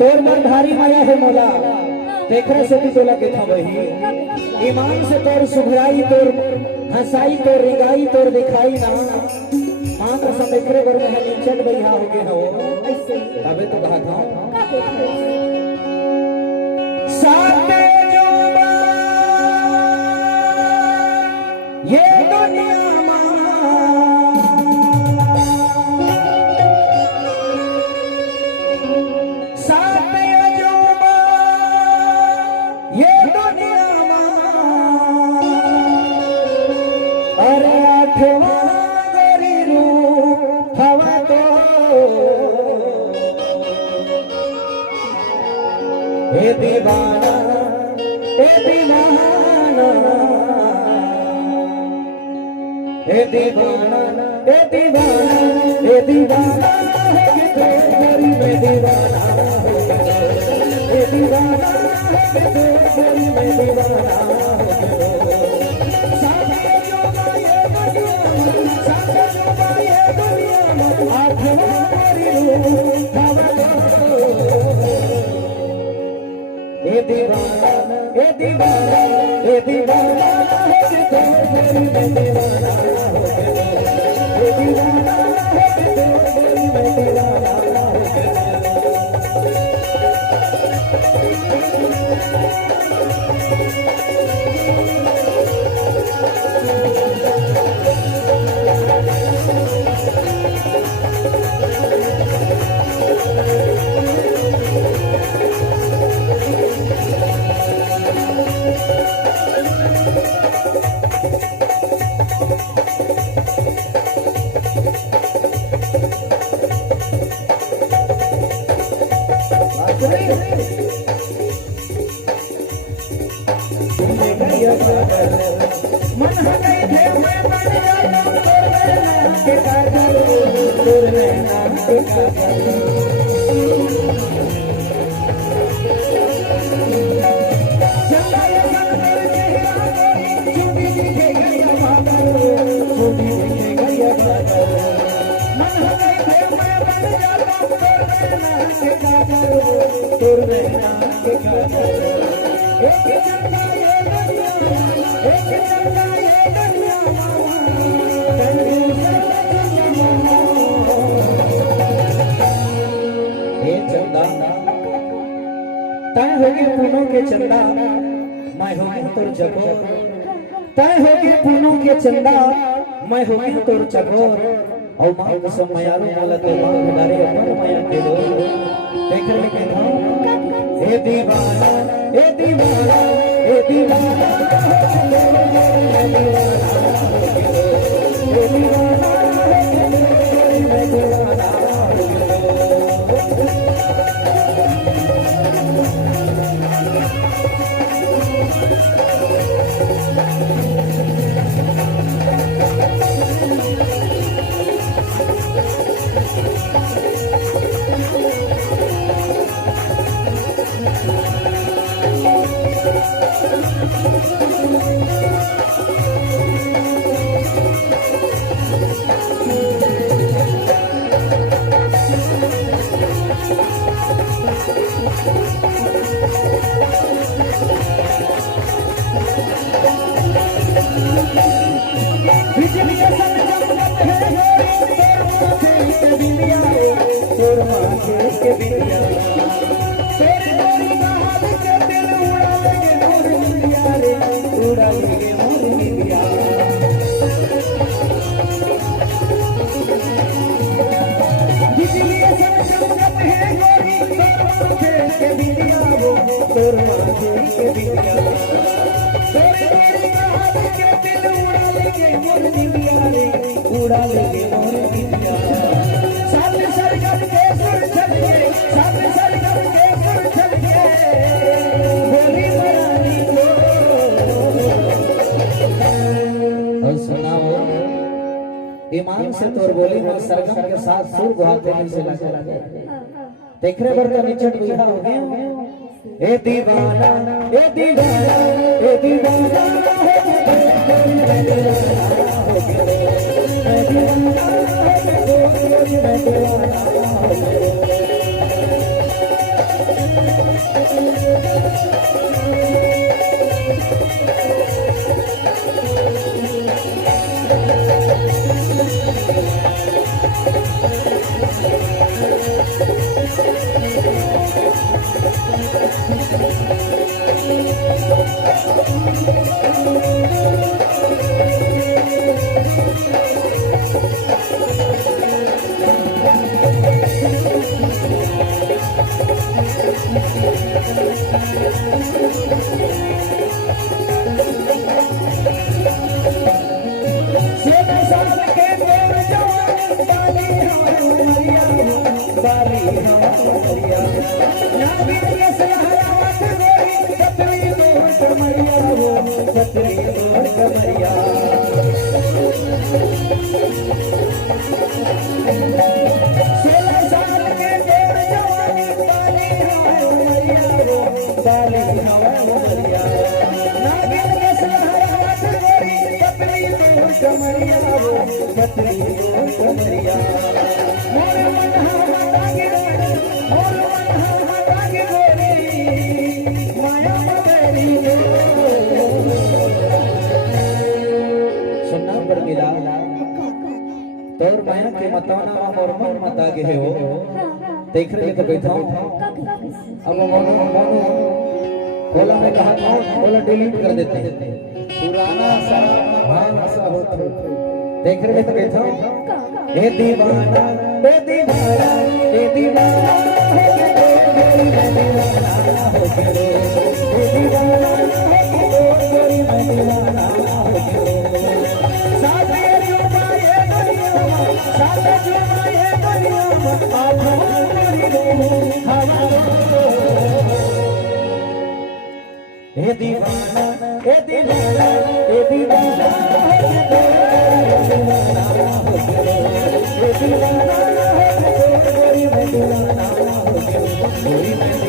तोर मन भारी माया है मोला देखरा से भी तोला के था वही ईमान से तोर सुघराई तोर हंसाई तोर रिगाई तोर दिखाई ना मां का समेकरे बर में निचट बइहा हो गए हो ऐसे अबे तो कहा था साथे जुबा ये दुनिया ए दीवाना ए दीवाना ए दीवाना ए दीवाना ए दीवाना है कि तेरी मैं दीवाना ए दीवाना है कि तेरी मैं दीवाना साथे जो ये दुनिया साथे जो ये दुनिया आँखों मेरी रूह ए दीवाना ए दीवाना ए दीवाना है कि तेरी मैं दीवाना ए दीवाना है कि तेरी मैं दीवाना मन हटाई थे मैं बन जाऊं के काजल तोर नैना के काजल चला ये मन मेरे चेहरा चुभी दिखे गया बादल चुभी दिखे गया बादल मन हटाई थे मैं बन जाऊं तोर नैना के काजल तोर नैना के काजल एक चंदा ये दुनिया एक चंदा ये दुनिया हे चंदा तय होगी पुनों के चंदा मैं होगी तोर चकोर तय होगी पुनों के चंदा मैं होगी तोर चकोर और मां कसम मयारू मोला ते मां डारे अपन माया के दो देख रहे के था ए दीवाना ए दीवाना ए दीवाना ए दीवाना मैं दीवाना उड़ा लेंगे मोर बिटिया साथ सरगम के सुर छलके साथ सरगम के सुर छलके बोली मरानी को और सुनाओ ईमान से तोर बोली मोर सरगम के साथ सुर गुहाते दिल से लगे देख रहे बर का निचट बिहा हो गए ए दीवाना ए दीवाना ए दीवाना मैं दीवाना माया के मताना और मन मता के है वो देख रहे तो बैठा अब मोनो बोला मैं कहा था बोला डिलीट कर देते हैं पुराना सारा भान ऐसा होता देख रहे तो बैठा ए दीवाना ए दीवाना ए दीवाना हो गए ए दीवाना ए दीवाना ए दीवाना ए दीवाना हो गया